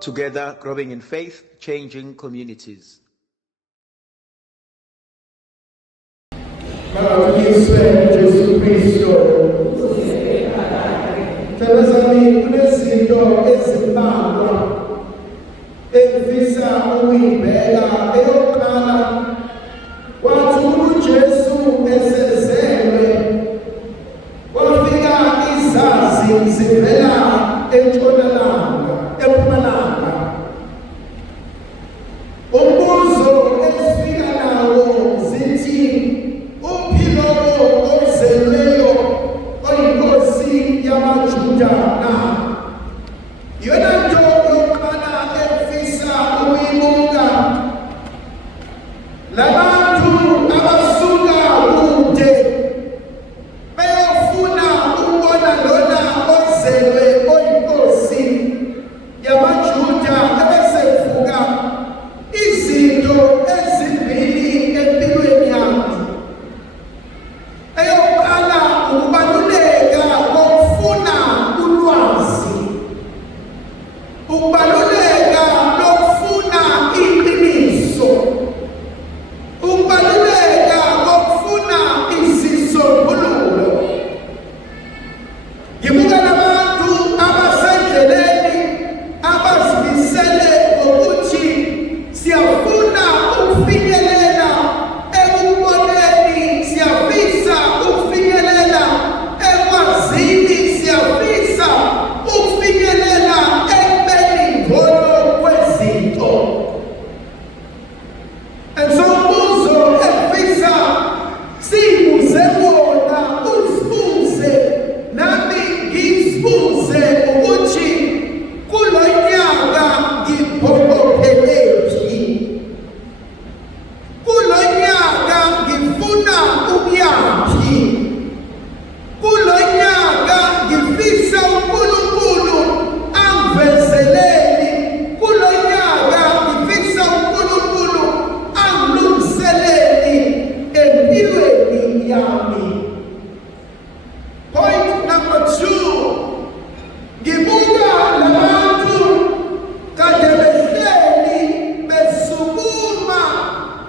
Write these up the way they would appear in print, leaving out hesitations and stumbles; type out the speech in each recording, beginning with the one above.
Together, growing in faith, changing communities. Jesu Kristo. Tazamani kunezinto ezimbalwa engifisa ukuyibheka. Eyokuqala, kwathi uJesu esezelwe kwafika izazi zivela entshonalanga, empumalanga. Umbuzo ezifika nawo zithi uphilo ozelweyo oyinkosi yamaJuda na. Yona nto yokuqala efisa ukuyibuka. Labantu abasuka kude beyofuna ukubona lona ozelwe oyinkosi yamaJuda ebesekuvuka izinto ezimbili empilweni yakhe. Eyokuqala, ukubaluleka kokufuna ulwazi, ukubaluleka lokufuna iqiniso, ukubaluleka kokufuna izisombululo. Ngibuka nabantu abasendleleni abazimisele ngokuthi siyafuna ukufinyelela ekuboneni, siyafisa ukufinyelela ekwazini, siyafisa ukufinyelela ekubeni ngcono kwezinto. And so umbuzo efisa siyibuze wona, uzibuze nami ngizibuze ukuthi kulo nyaka ngiphokophelephi, kulo nyaka ngifuna ukuyaphi, kulo nyaka ngifisa uNkulunkulu angivezeleni, kulo nyaka ngifisa uNkulunkulu angilungiseleni empilweni yami. Point number 2, ngibuka labantu kade behleli besukuma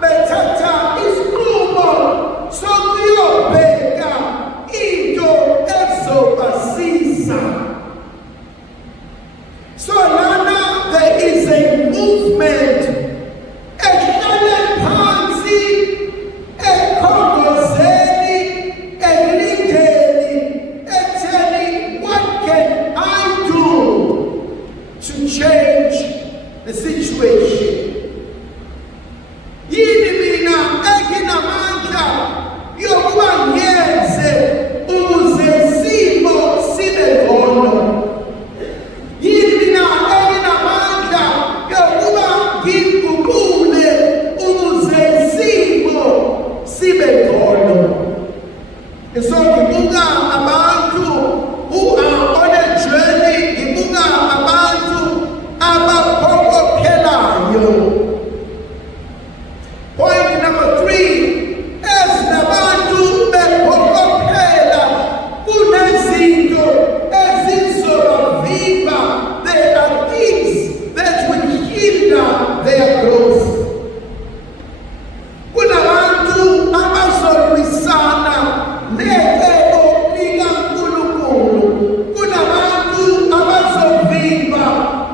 bethatha isinqumo sokuyobheka into ezobasiza. So lana there is a movement ehlale phansi, ekhongozeni, elindeni, etheni, what can I do to change the situation? Yini mina enginamandla yokuba ngiyenze ukuze isimo sibe ngcono? Yini mina enginamandla yokuba ngiguqule ukuze isimo sibe ngcono? So ngibuka abantu who are on a journey, ngibuka abantu abaphokophelayo. Point number 3, ezinabantu bephokophela kunezinto ezizobavimba. There are things that will hinder their growth. Kunabantu abazolwisana necebo likaNkulunkulu. Kunabantu abazovimba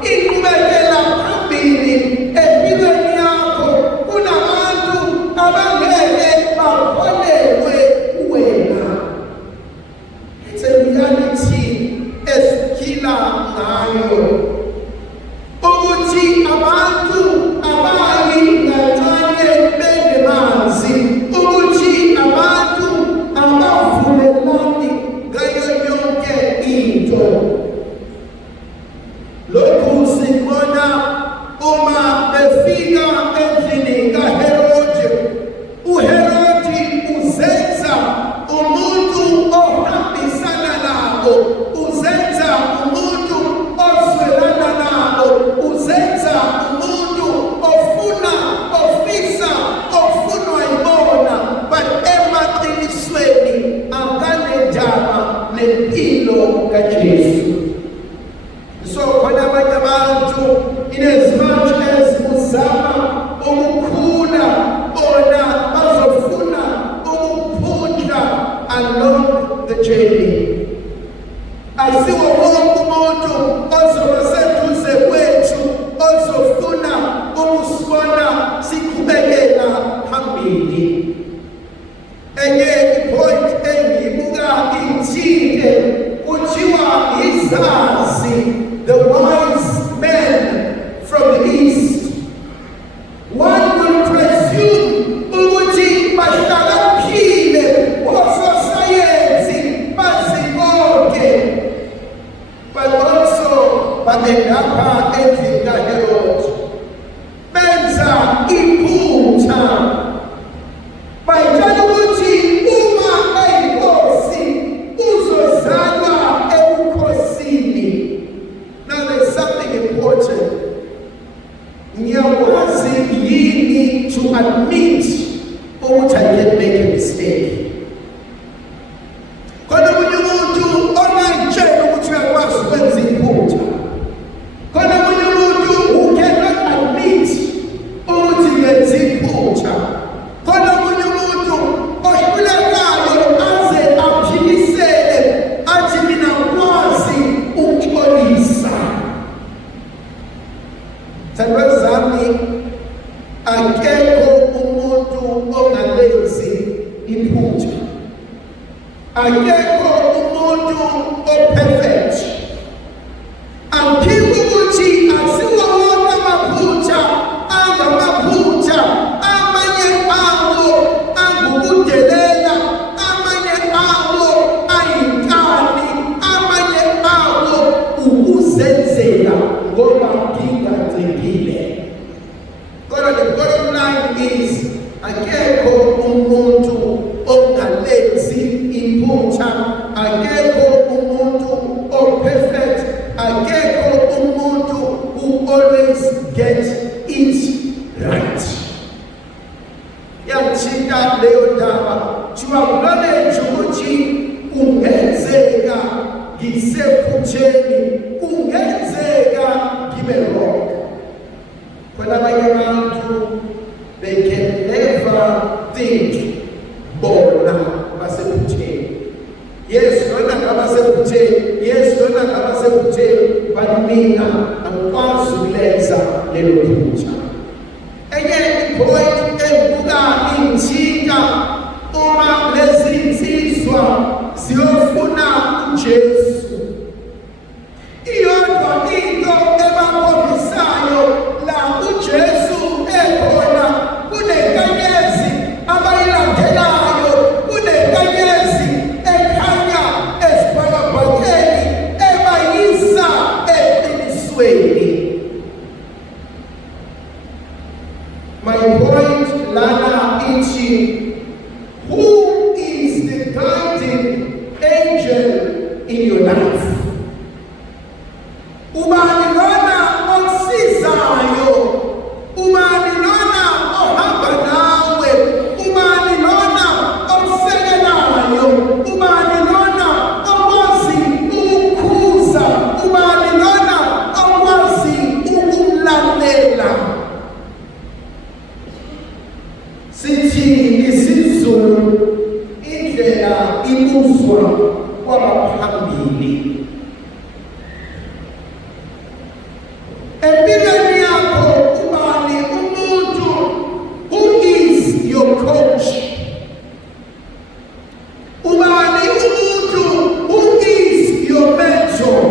inqubekela phambili empilweni yakho. Kunabantu abangeke bakholelwe wena. It's a reality esiphila ngayo. Ukuthi abantu abayi kancane bengemanzi, ukuthi abantu abavulelani ngayo yonke into. Lokhu sikubona uma befika endlini kaHerodi. uHerodi uzenza umuntu ohambisana nabo, uzenza umuntu ozwe kuwo wonke umuntu ozoba seduze kwethu ozofuna ukusibona siqhubekela phambili. Enye ipoint engibuka ithile kuthiwa izazi, the wise men from the east. One will presume ukuthi bahlakaniphile ososayensi bazikonke, but also babelapha endlini kaHerod benza iphutha bayitshela ukuthi uma eyinkosi uzozalwa ebukhosini. Now there's something important. Ngiyakwazi yini to admit ukuthi I can make a mistake? Khona omunye umuntu ongayitshela ukuthi uyakwazi ukwenza iphutha. Khona omunye umuntu who cannot admit ukuthi ngenza iphutha. Khona omunye umuntu ohlulekayo aze aphilisele athi mina ngikwazi ukuxolisa. Thandazami, akekho umuntu ongalenzi iphutha. Akekho umuntu o-perfect. Angiphiki ukuthi asiwo wonke amaphutha angamaphutha. Amanye awo angukudelela, amanye awo ayinkani, amanye awo ukuzenzela ngoba ngingazekile. Kodwa the bottom line is akekho umuntu ongalenzi iphutha, akekho umuntu o-perfect, akekho umuntu who always gets it right. Yangithinta leyo ndaba thiwa knowledge ukuthi kungenzeka ngisephutheni, kungenzeka ngibe wrong. When abanye abantu they can never think bona basephutheni. Yes, lona ngabasephutheni, yes, lona ngabasephutheni, but mina angikwazi ukulenza lelo phutha. Enye ipoint ebuka inthinta uma lezi insizwa ziyofuna uJesu. Iyodwa into ebakhobisayo la uJesu ekhona, kunenkanyezi abayilandelayo, kunenkanyezi ekhanya esibhakabhakeni ebayisa eqinisweni. My point lana ithi, who is the guiding angel in your life? Ubani lona osizayo, ubani lona ohamba nawe, ubani lona osekelayo, ubani lona okwazi ukukhuza, ubani lona okwazi ukumlalela. Sithi isiZulu indlela ibuzwa kwabaphambili. Empilweni yakho ubani umuntu who is your coach? Ubani umuntu who is your mentor?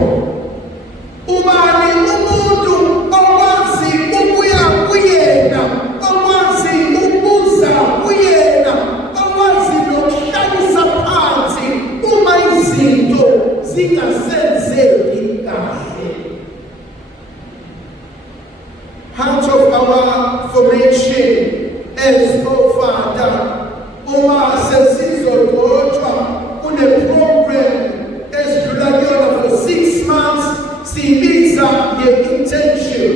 Ubani umuntu okwazi ukuya kuyena, okwazi ukuza kuyena, okwazi nokuhlalisa phansi uma izinto zingasenzeki kahle? Part of our formation as Father, uma sesizodotshwa kune-program esidlula kuyona for 6 months, siyibiza nge-internship.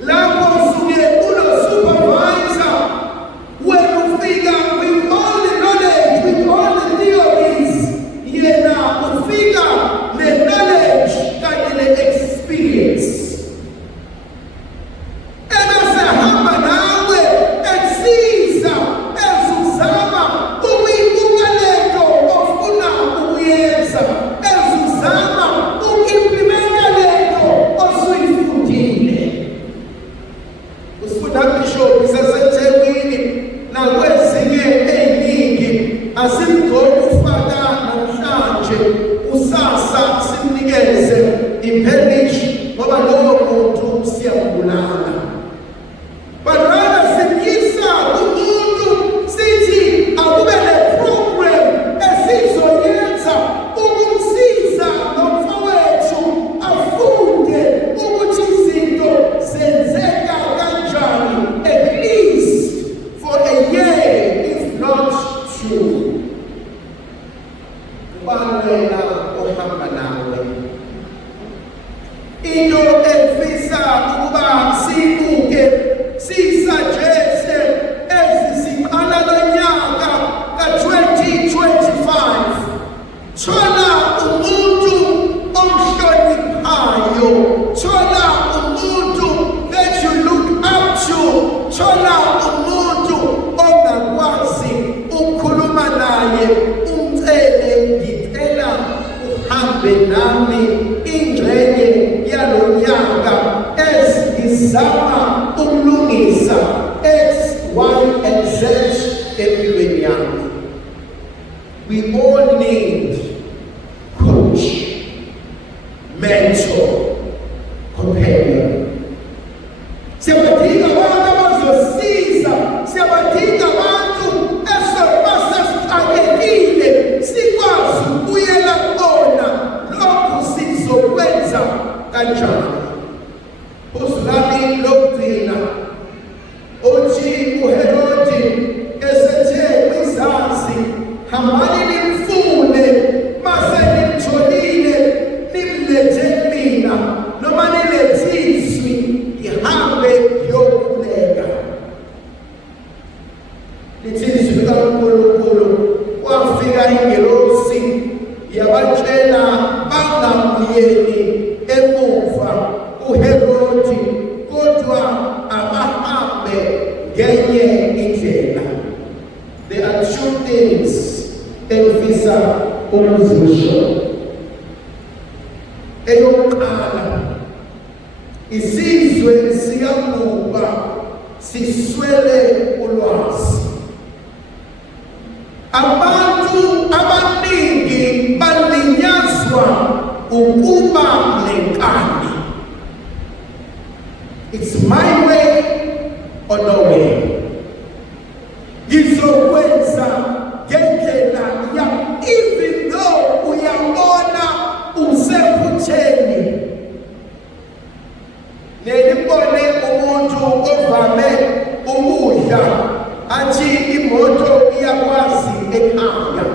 Lapho usuke uno-supervisor, when ufika with all the knowledge, with all the theories, yena ufika ne-knowledge kanye ne-experience. Ezuzama iperish ngoba lowo muntu siyambulala. But rather simisa umuntu sithi akube ne-program esizoyenza ukumsiza nomfowethu afunde ukuthi izinto zenzeka kanjani, at least for a year, if not two. Kubaluleka ohamba nawe. Into efisa ukuba sibuke sisuggeste ezisiqala lonyaka ka-2025. Thola umuntu omhloniphayo, thola umuntu that you look up to, thola umuntu ongakwazi ukukhuluma naye umcele ngicela uhambe nami ingxenye yalonyaka ezizama ukulungisa X, Y, and Z empilweni yami. We all need coach, mentor, companion. Siyabadinga abantu abazosiza, siyabadinga abantu esibasesiqakekile sikwazi ukubuyela kubona lokhu sizokwenza kanjani. Usulami lokugcina uthi uHerodi esethe kwizazi hambani nimfune mase nimtholile nimlethe mina noma nilethizwi ihambe yokhuleka. Lithizwi likaNkulunkulu wafika ingelosi yabatshela bangabuyeli emuva uHerodi kodwa abahambe ngenye indlela. There are two things engifisa ukuzisho. Eyokuqala, isizwe siyaguba siswele ulwazi. Abantu abaningi balinyazwa ukuba nenkani. It's my way or no way. Ngizokwenza ngendlela ya, even though uyabona usephutheni. Nelibone umuntu ovame ukudla athi imoto iyakwazi ekhaya.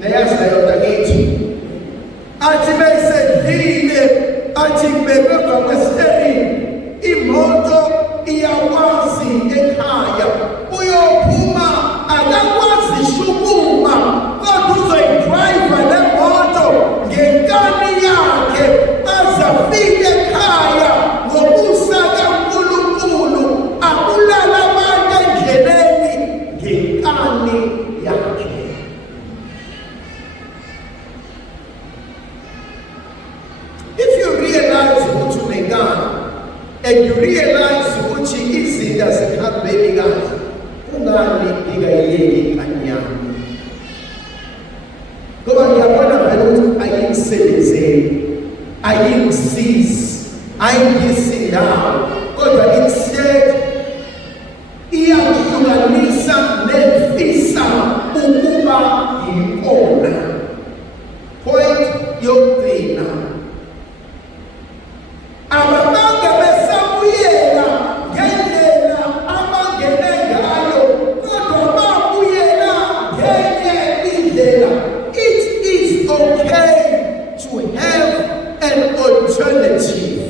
Neyazileyo ntakithi. Athi beyisedlile, athi bebeva kwesitering. Imoto iyakwazi ekhaya. Uyophuma akakwazi shukuma kodwa uzoyidrayiva le moto ngenkani yakhe azafike ekhaya ngobusa kaNkulunkulu abulala abantu endleleni ngenkani yakhe. If you realize ukuthi unengane and you realize ukuthi izinto azihambeli kahle, kungani ngingayiyeki inkani yami? Ngoba ngiyabona vele ukuthi ayingisebenzeli, ayingisizi, ayingisindawo, kodwa instead iyangihlukanisa nemfisa ukuba yinkona. Point yokugcina. Ababange besabuyela ngendlela abangene ngayo, kodwa babuyela ngenye indlela. It is okay to have an alternative.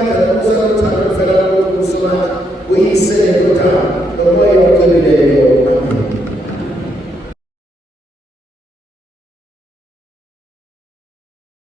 amandla ukuza